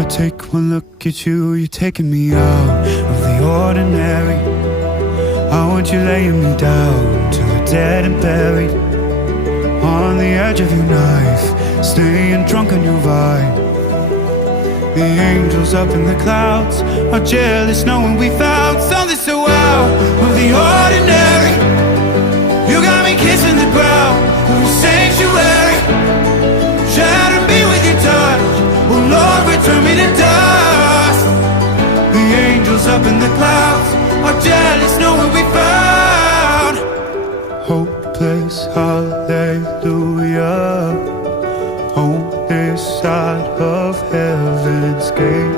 I take one look at you, you're taking me out of the ordinary. I want you laying me down till we're dead and buried, on the edge of your knife, staying drunk on your vine. The angels up in the clouds are jealous knowing we found something so out of the ordinary. You got me kissing the ground of your sanctuary, shatter me with your touch, oh Lord, return me to dust. The angels up in the clouds are jealous knowing we found hopeless hallelujah on this side of heaven's gate.